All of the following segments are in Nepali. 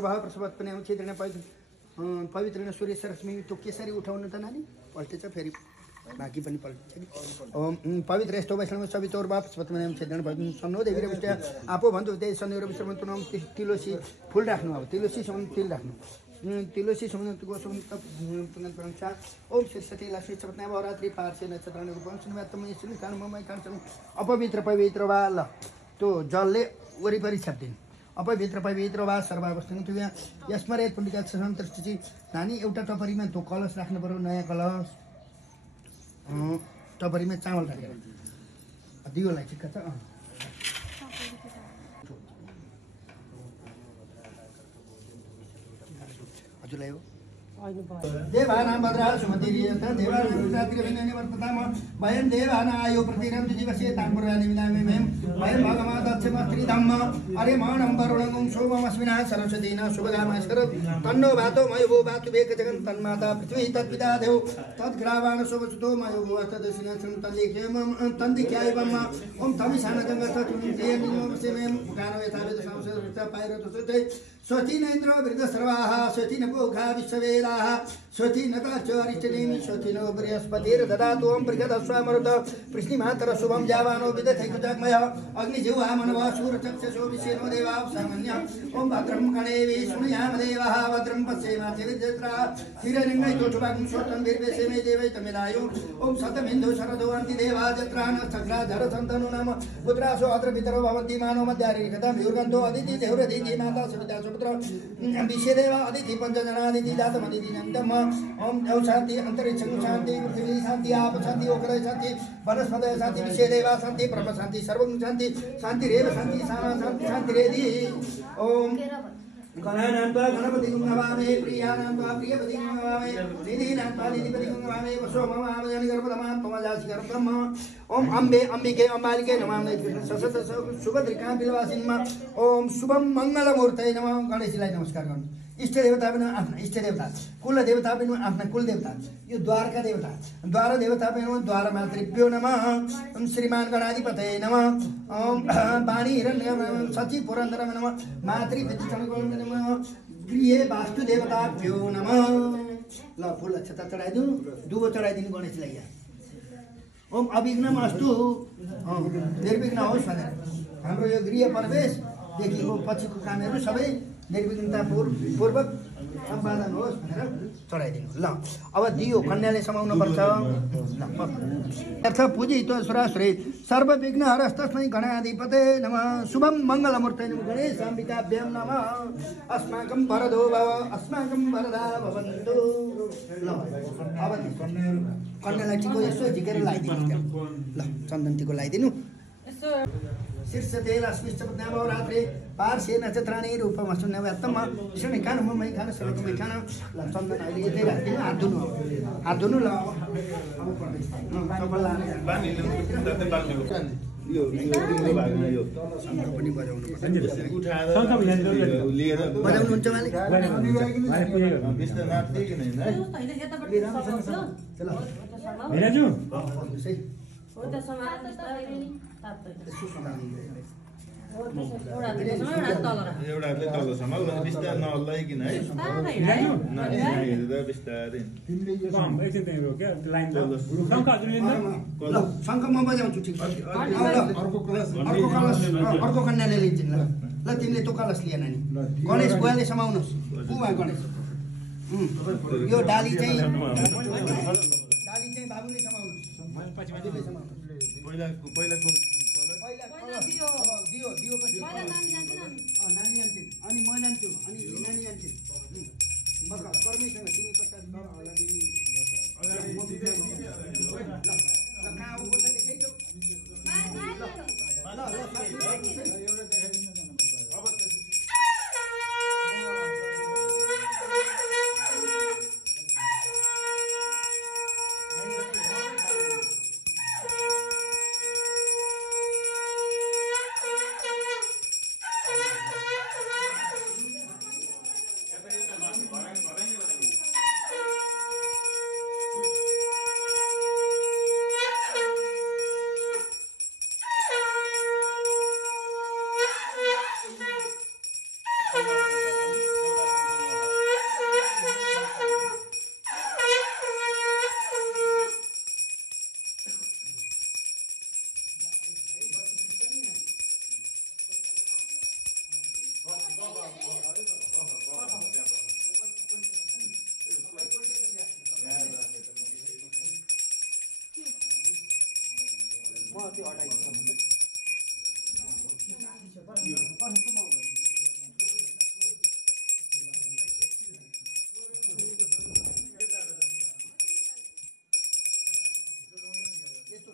भाव प्रसवत्पने क्षेत्रेण पवित्रेण सूर्य सरस्मी तो केसरी उठाउनु त नानी पल्टेछ फेरि बाँकी पनि पल्टिन्छ नि ओम पवित्र यस्तो वैष्णव सवितोर बाप प्रसवत्पने क्षेत्रेण सन्नो देवी र विष्ट आफू भन्छु त्यही सन्यो र विश्वमन्तु नाम तुलसी फुल राख्नु अब तुलसी सम्म तिल राख्नु तुलसी सम्बन्धको सम्बन्ध ओम सरस्वती लक्ष्मी चपत्ना नवरात्रि पार्श्व नक्षत्र रूपम सुनिवात्तम सुनि कान ममै कान्छम अपवित्र पवित्र वा ल त्यो जलले वरिपरि छाप्दिनु अपवित्र पवित्र वा सर्वावस्था त्यो यसमरेत पुण्डिका सन्तृष्टि नानी एउटा टपरीमा त्यो कलश राख्नु पर्यो नयाँ कलश टपरीमा चामल राखेर दियोलाई ठिक्क छ हजुरलाई हो देवानां भद्रा सुमतिरियत देवानां सात्रिविनने वर्तताम वयं देवानायो प्रतिरं दिवसे ताम्पुरानि विनामे में वयं भगवतच्छमस्त्री धम्म अरे मानं वरुणं शोभमस्मिना सरस्वतीना शुभगामस्कर तन्नो वातो मयो वातु वेक जगन् तन्माता पृथ्वी तत्पिता देव तद्ग्रावाण शोभसुतो मयो तदशिना तन्दिखेम तन्दिख्यायवम ओम तमिशान गंगत तुमजेनिनो सेमें गानो यथावेद संसृत पायरत सुते स्वतिनेन्द्र वृद्ध सर्वाः स्वतिनपोघा विश्ववेदाः स्वतिनकाचारिष्टनेमि स्वतिनो बृहस्पतिर् ददातु ओं बृहदस्वामरुत पृष्णिमातर शुभं जावानो विदधै कुजाग्मय अग्निजिह्वा मनवाशूरचक्षसो विशेनो देवाः सामान्य ओं भद्रं कणेवि शृणुयाम देवाः भद्रं पश्येमाचिरजत्रा हिरण्यङ्गै दोषभागं श्रोतं वीर्वेशेमे देवै तमिलायो ओं शतमिन्दु शरदो अन्ति देवा जत्रा नक्षत्रा जरसन्तनु नाम पुत्रासो अत्र पितरो भवन्ति मानो मध्यारि कथं युर्गन्तो अदिति देवरदिति माता सविता विषयदेव अदिति पंचजनादिति जातमदिति नंदम ओम देव शांति अंतरिक्ष शांति पृथ्वी शांति आप शांति ओकरे शांति वनस्पति शांति विषयदेव शांति ब्रह्म शांति सर्वं शांति शांति रेव शांति सामा शांति शांति रेदि ओम गणानान्त्वा गणपतिं नमामि प्रियानान्त्वा प्रियपतिं नमामि निधीनान्त्वा निधिपतिं नमामि वसोममामजनि गर्भधमान् त्वमजासि गर्भम् ओम अम्बे अम्बिके अम्बालिके नमामि ससत सुभद्रिकां बिलवासिन्मा ओम शुभम मंगलमूर्तये नमः गणेशजीलाई नमस्कार गर्नु इष्ट देवता पनि आफ्ना इष्ट देवता कुल देवता पनि आफ्ना कुल देवता यो द्वारका देवता द्वार देवता पनि द्वार मातृभ्यो नमः श्रीमान गणाधिपतये नमः ओम वाणी हिरण्य सची पुरन्दर नमः मातृ विद्युतगण नमः गृहे वास्तु देवताभ्यो नमः ल फूल अक्षता चढाइदिनु दुबो चढाइदिनु गणेशलाई यहाँ ओम अविघ्नम अस्तु निर्विघ्न होस् भनेर हाम्रो यो गृह प्रवेशदेखिको पछिको कामहरू सबै निर्विघ्नता पूर्वक सम्पादन होस् भनेर चढाइदिनु ल अब दियो कन्याले समाउन पर्छ ल अर्थ पूजितो सुरासुरे सर्वविघ्न हरस्तस्मै गणाधिपते नमः शुभम मङ्गलमूर्तये नमः गणेशाम्बिकाभ्यां नमः अस्माकं वरदो भव अस्माकं वरदा भवन्तु ल अब कन्यालाई टिको यसो झिकेर लगाइदिनु ल चन्दन टिको लगाइदिनु शीर्षते लक्ष्मीश्चपत्नावरात्रे पार्श्वे नक्षत्राणि रूपम शून्यव्यात्तम शून्य खान ममै खान सर्वमै खान ल चन्दन अहिले यतै राखिदिनु हात धुनु ल पनि बजाउनु बजाउनुहुन्छ एउटाले तल सम्हाल बिस्तार नहल्लाइकिन है बिस्तारै शङ्खमा बजाउँछु ठिक अर्को कन्याले लिन्छ ल तिमीले त्यो कलश लिएन नि गणेश बुवाले समाउनुहोस् बुवा गणेश यो डाली चाहिँ बाबुले समाउनुहोस् पहिलाको दियो पछि नानी आन्छन् अनि म जान्छु अनि नानी आन्छन् कर्मैसँग तिमी 50 कहाँ अब कोठा देखाइछौ यस्तो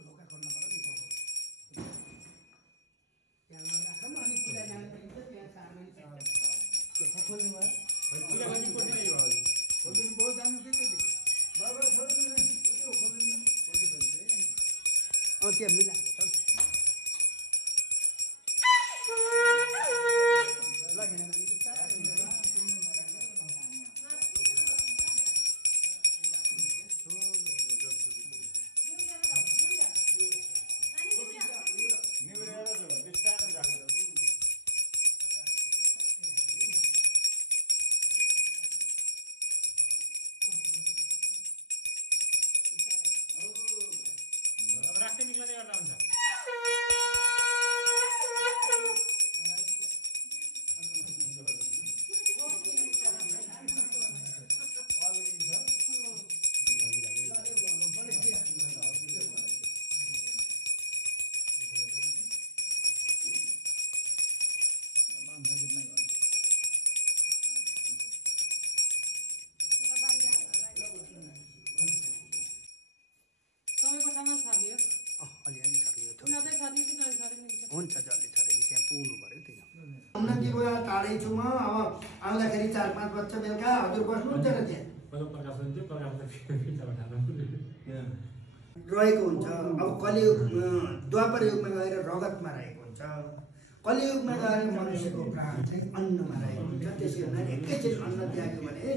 ढोका खोल्नु पर्यो नि त्यहाँ राखौँ अनि पूजा जानु पाइन्छ त्यहाँ सामान छ खोल्नु भयो त्यहाँ मिलाएको छ राख्दै निक्लदै गर्दा हुन्छ सबैको सामान छाडियो अलिअलि छरियो उनीहरुले छाडियो कि नले छाडियो हुन्छ जसले छरे नि त्यहाँ पुग्नु पर्यो त्यही उन्नतिको टाढै छु म अब आउँदाखेरि 4-5 बज्छ बेलुका हजुर बस्नुहुन्छ र त्यहाँ रहेको हुन्छ अब कलियुग द्वापर युगमा गएर रगतमा रहेको हुन्छ कलियुगमा गएर मनुष्यको प्राण चाहिँ अन्नमा रहेको हुन्छ त्यसै हुनाले एकैछिन अन्न त्याग्यो भने